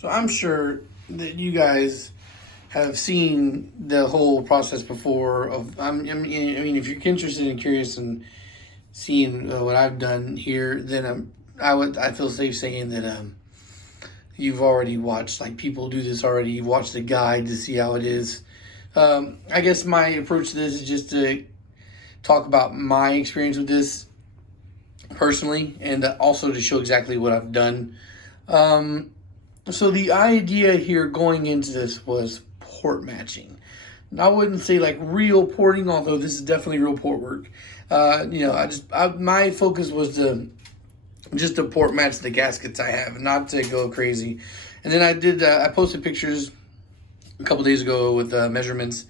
So I'm sure that you guys have seen the whole process before. I mean, if you're interested and curious and seeing what I've done here, then I feel safe saying that you've already watched, like, people do this already. You've watched the guide to see how it is. I guess my approach to this is just to talk about my experience with this personally, and also to show exactly what I've done. So the idea here going into this was port matching. I wouldn't say like real porting, although this is definitely real port work. My focus was to port match the gaskets I have, not to go crazy. And then I posted pictures a couple days ago with measurements,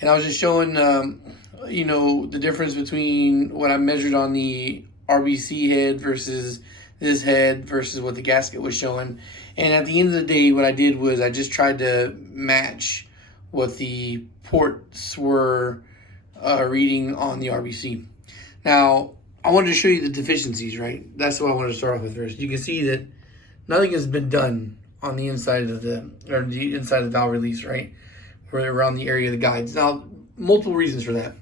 and I was just showing, the difference between what I measured on the RBC head versus this head versus what the gasket was showing. And at the end of the day, what I did was I just tried to match what the ports were reading on the RBC. Now, I wanted to show you the deficiencies, right? That's what I wanted to start off with first. You can see that nothing has been done on the inside of the valve release, right? Or around the area of the guides. Now, multiple reasons for that.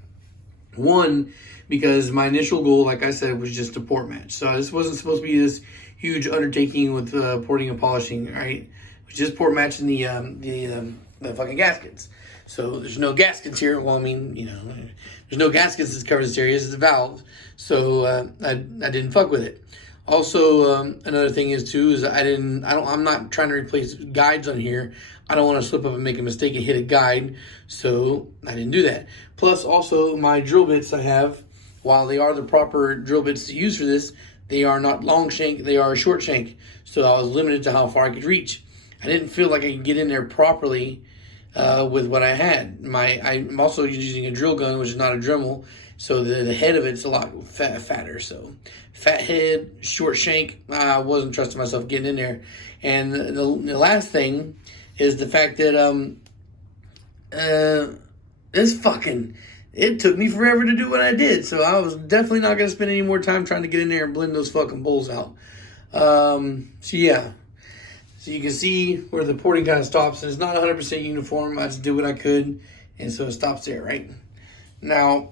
One, because my initial goal, like I said, was just to port match. So this wasn't supposed to be this huge undertaking with porting and polishing, right? It was just port matching the fucking gaskets. So there's no gaskets here. Well, I mean, there's no gaskets that cover this area. It's the valve. So I didn't fuck with it. Also, another thing is I'm not trying to replace guides on here. I don't want to slip up and make a mistake and hit a guide, so I didn't do that. Plus, also, my drill bits I have, while they are the proper drill bits to use for this, they are not long shank, they are short shank. So I was limited to how far I could reach. I didn't feel like I could get in there properly with what I had. I'm also using a drill gun, which is not a Dremel, so the head of it's a lot fatter. So fat head, short shank. I wasn't trusting myself getting in there. And the last thing is the fact that it took me forever to do what I did. So I was definitely not going to spend any more time trying to get in there and blend those fucking bowls out. So you can see where the porting kind of stops, and it's not 100% uniform. I just did what I could, and so it stops there, right? Now,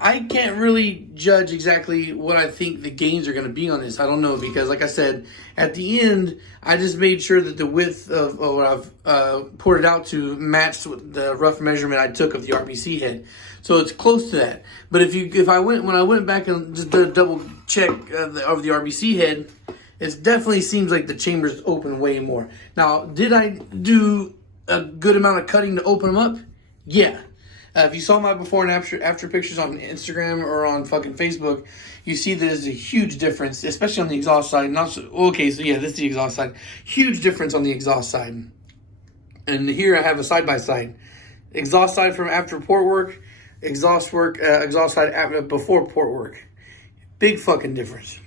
I can't really judge exactly what I think the gains are going to be on this. I don't know, because like I said, at the end, I just made sure that the width of what I've poured it out to matched the rough measurement I took of the RBC head. So it's close to that. But when I went back and just did a double check of the RBC head, it definitely seems like the chambers open way more. Now, did I do a good amount of cutting to open them up? Yeah. If you saw my before and after pictures on Instagram or on fucking Facebook, you see there's a huge difference, especially on the exhaust side. This is the exhaust side. Huge difference on the exhaust side. And here I have a side-by-side. Exhaust side from after port work, exhaust side before port work. Big fucking difference,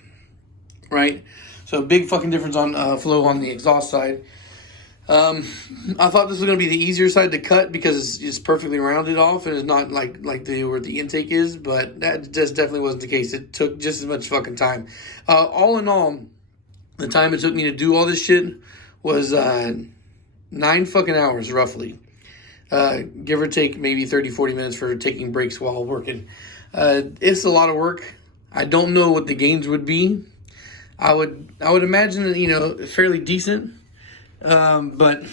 right? So big fucking difference on flow on the exhaust side. I thought this was going to be the easier side to cut because it's perfectly rounded off and it's not like where the intake is, but that just definitely wasn't the case. It took just as much fucking time. All in all, the time it took me to do all this shit was 9 fucking hours roughly. Give or take maybe 30-40 minutes for taking breaks while working. It's a lot of work. I don't know what the gains would be. I would imagine that, fairly decent. But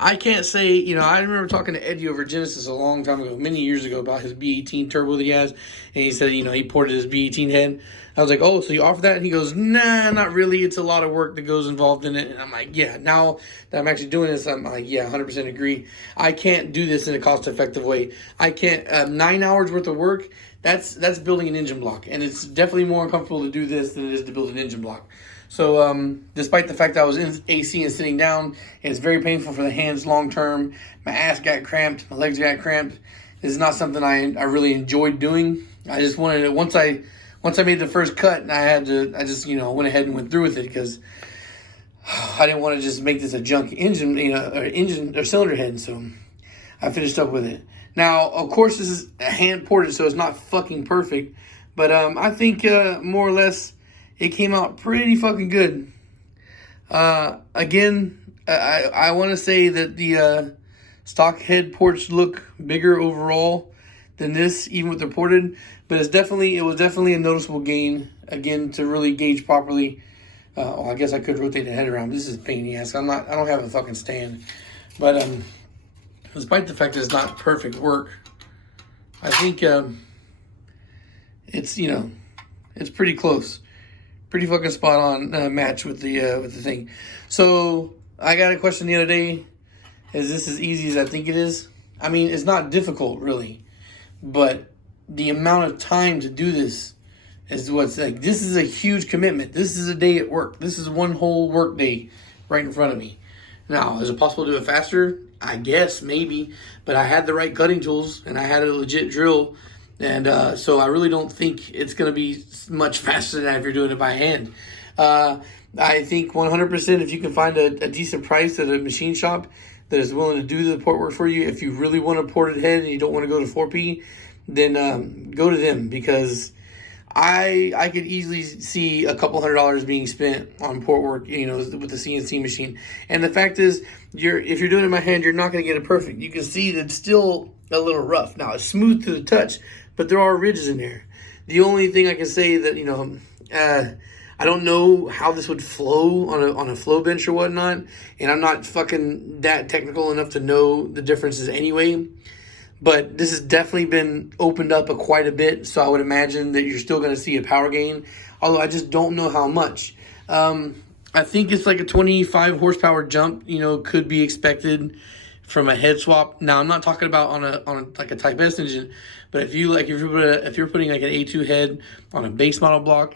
I can't say, I remember talking to Eddie over Genesis a long time ago, many years ago, about his B18 turbo that he has. And he said, he ported his B18 head. I was like, oh, so you offer that? And he goes, nah, not really. It's a lot of work that goes involved in it. And I'm like, yeah, now that I'm actually doing this, I'm like, yeah, 100% agree. I can't do this in a cost-effective way. I can't, 9 hours worth of work, that's building an engine block. And it's definitely more uncomfortable to do this than it is to build an engine block. So despite the fact that I was in AC and sitting down, it's very painful for the hands long term. My ass got cramped. My legs got cramped. This is not something I really enjoyed doing. I just wanted it. Once I made the first cut, I went ahead and went through with it because I didn't want to just make this a junk engine, or cylinder head. So I finished up with it. Now, of course, this is hand ported, so it's not fucking perfect. But I think more or less it came out pretty fucking good. Again, I want to say that the stock head ports look bigger overall than this, even with the ported. But it was definitely a noticeable gain. Again, to really gauge properly. Well, I guess I could rotate the head around. This is a pain in the ass. I don't have a fucking stand. But despite the fact that it's not perfect work, I think it's it's pretty close, pretty fucking spot on match with the thing. So I got a question the other day. Is this as easy as I think it is? I mean, it's not difficult really, but the amount of time to do this is what's like. This is a huge commitment. This is a day at work. This is one whole work day right in front of me. Now, is it possible to do it faster? I guess, maybe. But I had the right cutting tools, and I had a legit drill. And so I really don't think it's going to be much faster than that if you're doing it by hand. I think 100% if you can find a decent price at a machine shop that is willing to do the port work for you, if you really want a ported head and you don't want to go to 4P, then go to them, because I could easily see a couple $100 being spent on port work, with the CNC machine. And the fact is, if you're doing it in my hand, you're not going to get it perfect. You can see that it's still a little rough. Now, it's smooth to the touch, but there are ridges in there. The only thing I can say that, I don't know how this would flow on a flow bench or whatnot, and I'm not fucking that technical enough to know the differences anyway. But this has definitely been opened up quite a bit, so I would imagine that you're still going to see a power gain, although I just don't know how much. I think it's like a 25 horsepower jump, could be expected from a head swap. Now, I'm not talking about on a like a Type S engine, but if you're putting like an A2 head on a base model block,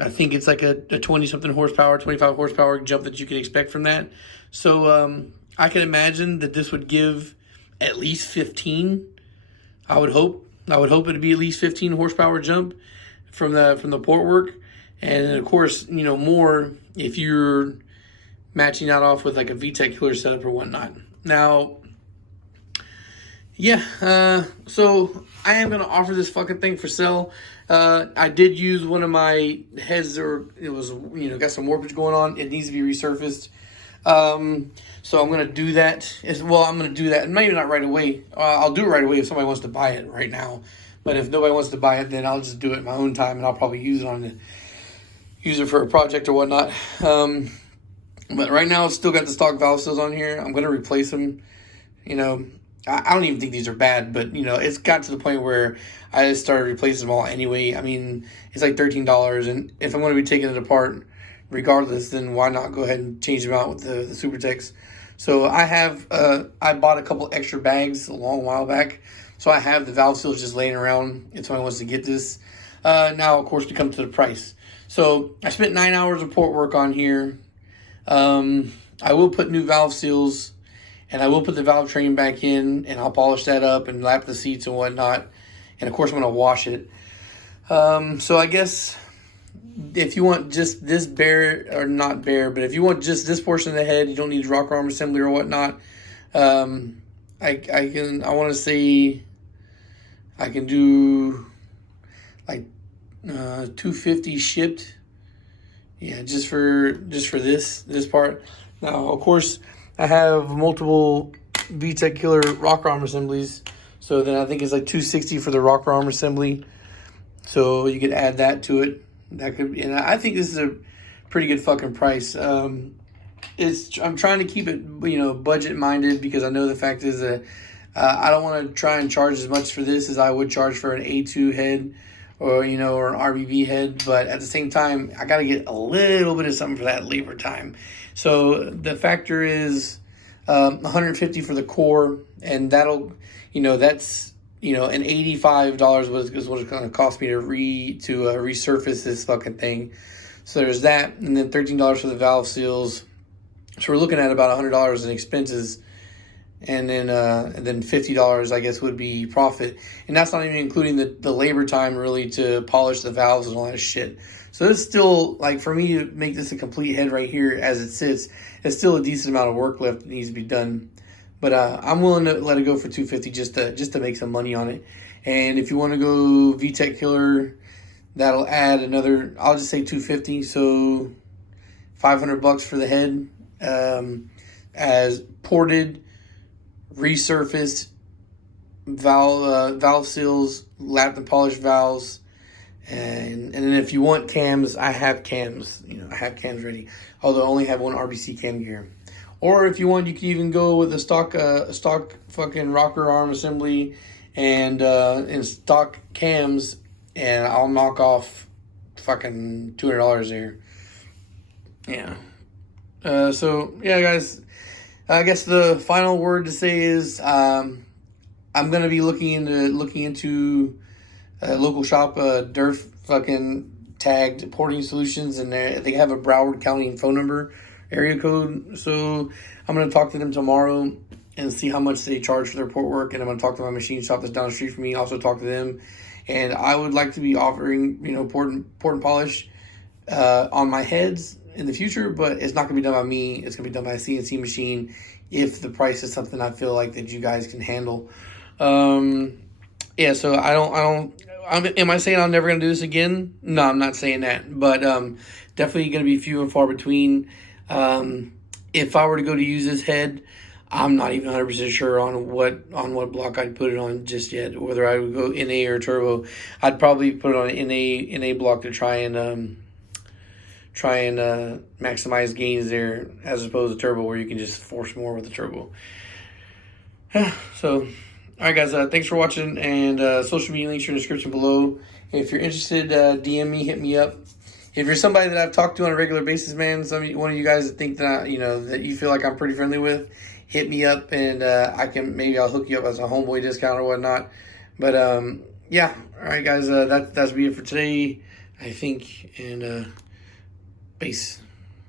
I think it's like a 20 something horsepower, 25 horsepower jump that you can expect from that. So I can imagine that this would give at least 15. I would hope it'd be at least 15 horsepower jump from the port work. And of course, more if you're matching that off with like a VTEC killer setup or whatnot. Now, yeah, so I am going to offer this fucking thing for sale. I did use one of my heads, or it was, got some warpage going on. It needs to be resurfaced. So I'm going to do that. I'm going to do that. And maybe not right away. I'll do it right away if somebody wants to buy it right now. But if nobody wants to buy it, then I'll just do it in my own time, and I'll probably use it for a project or whatnot. But right now, it's still got the stock valve seals on here. I'm going to replace them. I don't even think these are bad, but it's got to the point where I just started replacing them all anyway. I mean, it's like $13, and if I'm going to be taking it apart regardless, then why not go ahead and change them out with the SuperTex? So I bought a couple extra bags a long while back, so I have the valve seals just laying around if somebody wants to get this. Now, of course, we come to the price. So I spent 9 hours of port work on here. I will put new valve seals, and I will put the valve train back in, and I'll polish that up and lap the seats and whatnot. And of course, I'm going to wash it. So I guess if you want just this bare, or not bare, but if you want just this portion of the head, you don't need rocker arm assembly or whatnot. I want to say I can do like 250 shipped. Yeah, just for this part. Now, of course, I have multiple VTEC killer rocker arm assemblies, so then I think it's like 260 for the rocker arm assembly. So you could add that to it. And I think this is a pretty good fucking price. I'm trying to keep it budget minded, because I know the fact is that I don't want to try and charge as much for this as I would charge for an A2 head or an RBB head, but at the same time I got to get a little bit of something for that labor time. So the factor is $150 for the core, and that'll that's an $85 is what it's going to cost me to resurface this fucking thing. So there's that, and then $13 for the valve seals. So we're looking at about $100 in expenses, and then $50 I guess would be profit, and that's not even including the labor time really to polish the valves and all that shit. So this is still, like, for me to make this a complete head right here as it sits, it's still a decent amount of work left that needs to be done. But I'm willing to let it go for $250 just to make some money on it. And if you want to go VTEC killer, that'll add another, I'll just say $250. So $500 for the head, as ported, resurfaced valve seals, lapped and polished valves, and then if you want cams, I have cams. I have cams ready. Although I only have one RBC cam gear. Or if you want, you can even go with a stock fucking rocker arm assembly and stock cams, and I'll knock off fucking $200 there. Yeah. So yeah, guys. I guess the final word to say is I'm gonna be looking into a local shop, Durf fucking tagged porting solutions, and they have a Broward County phone number, area code. So I'm gonna talk to them tomorrow and see how much they charge for their port work, and I'm gonna talk to my machine shop that's down the street from me. Also talk to them, and I would like to be offering port and polish on my heads in the future, but it's not gonna be done by me. It's gonna be done by a CNC machine if the price is something I feel like that you guys can handle. Yeah, so am I saying I'm never going to do this again? No, I'm not saying that. But definitely going to be few and far between. If I were to go to use this head, I'm not even 100% sure on what block I'd put it on just yet. Whether I would go NA or turbo. I'd probably put it on an NA block to try and maximize gains there, as opposed to turbo where you can just force more with the turbo. So, all right, guys, thanks for watching, and social media links are in the description below. If you're interested, DM me, hit me up. If you're somebody that I've talked to on a regular basis, man, one of you guys that think that that you feel like I'm pretty friendly with, hit me up, and I'll hook you up as a homeboy discount or whatnot. But yeah, all right, guys, that's be it for today, I think, and peace.